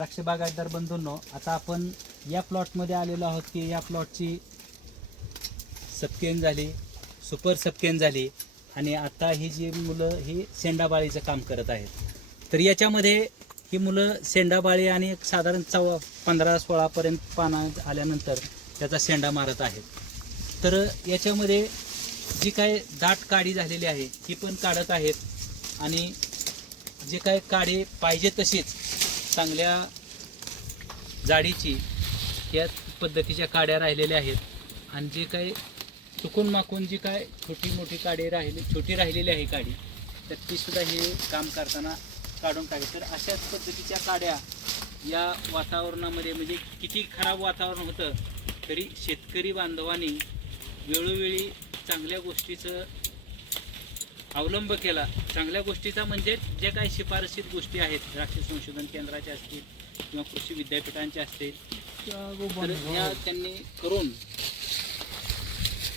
द्राक्ष बागायतदार बंधूंनो, आता आपण या प्लॉटमध्ये आलेलो आहोत की या प्लॉटची सबकेन झाली, सुपर सबकेन झाली आणि आता ही जी मुलं ही शेंडाबाळीचं काम करत आहेत. तर याच्यामध्ये ही मुलं शेंडाबाळी आणि एक साधारण 15-16 पानं आल्यानंतर त्याचा शेंडा मारत आहेत. तर याच्यामध्ये जी काय दाट काडी झालेली आहे ती पण काढत आहेत आणि जे काय काडी पाहिजे तशीच चांगल्या जाडीची या पद्धतीच्या काड्या राहिलेल्या आहेत. आणि जे काही चुकून माकून जी काय छोटी मोठी काडी छोटी राहिलेली आहे काडी, तर ती सुद्धा हे काम करताना काढून टाकली. तर अशाच पद्धतीच्या काड्या या वातावरणामध्ये, म्हणजे किती खराब वातावरण होतं तरी शेतकरी बांधवांनी वेळोवेळी चांगल्या गोष्टीचं अवलंब केला. चांगल्या गोष्टीचा म्हणजे जे काही शिफारसीत गोष्टी आहेत द्राक्ष संशोधन केंद्राच्या असतील किंवा कृषी विद्यापीठांच्या असतील, तर ह्या त्यांनी करून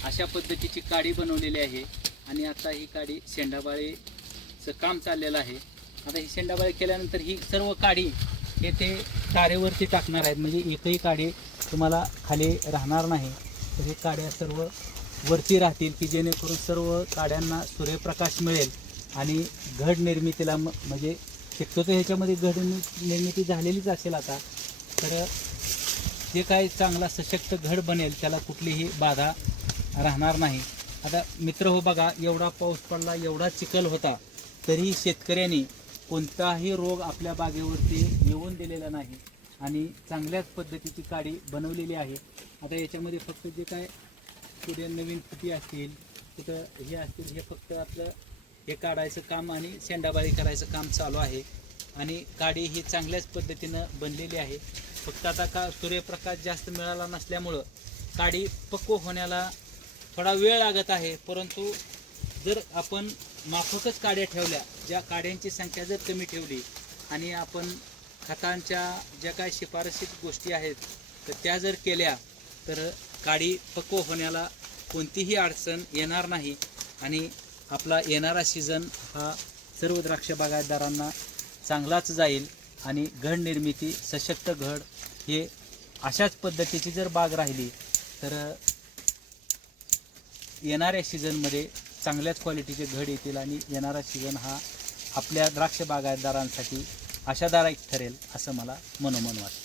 अशा पद्धतीची काडी बनवलेली आहे. आणि आता ही काडी शेंडाबाळीचं काम चाललेलं आहे. आता ही शेंडाबाळी केल्यानंतर ही सर्व काडी हे ते तारेवरती टाकणार आहेत, म्हणजे एकही काडी तुम्हाला खाली राहणार नाही. तर हे काड्या सर्व वरती राहतील की जेणेकरून सर्व काड्यांना सूर्यप्रकाश मिळेल आणि घड निर्मितीला म्हणजे शक्यतो ह्याच्यामध्ये घड निर्मिती झालेलीच असेल. आता तर जे काही चांगला सशक्त घड बनेल त्याला कुठलीही बाधा राहणार नाही. आता मित्र हो बघा, एवढा पाऊस पडला, एवढा चिखल होता, तरी शेतकऱ्यांनी कोणताही रोग आपल्या बागेवरती येऊन दिलेला नाही आणि चांगल्याच पद्धतीची काडी बनवलेली आहे. आता याच्यामध्ये फक्त जे काय पुढे नवीन फुटी असतील, कुठं हे असतील, हे फक्त आपलं हे काढायचं काम आणि शेंडाबाळी करायचं काम चालू आहे. आणि काडी ही चांगल्याच पद्धतीनं बनलेली आहे. फक्त आता का सूर्यप्रकाश जास्त मिळाला नसल्यामुळं काडी पक्व होण्याला थोडा वेळ लागत आहे. परंतु जर आपण माफकच काड्या ठेवल्या, ज्या काड्यांची संख्या जर कमी ठेवली आणि आपण खतांच्या ज्या काही शिफारसीत गोष्टी आहेत तर त्या जर केल्या, तर काडी पक्व होण्याला कोणतीही अडचण येणार नाही आणि आपला येणारा सीझन हा सर्व द्राक्ष बागायतदारांना चांगलाच जाईल. आणि घड निर्मिती, सशक्त घड हे अशाच पद्धतीची जर बाग राहिली तर येणाऱ्या सीझनमध्ये चांगल्याच क्वालिटीचे घड येतील आणि येणारा सीझन हा आपल्या द्राक्ष बागायतदारांसाठी आशादायक ठरेल असं मला मनोमन वाटतं.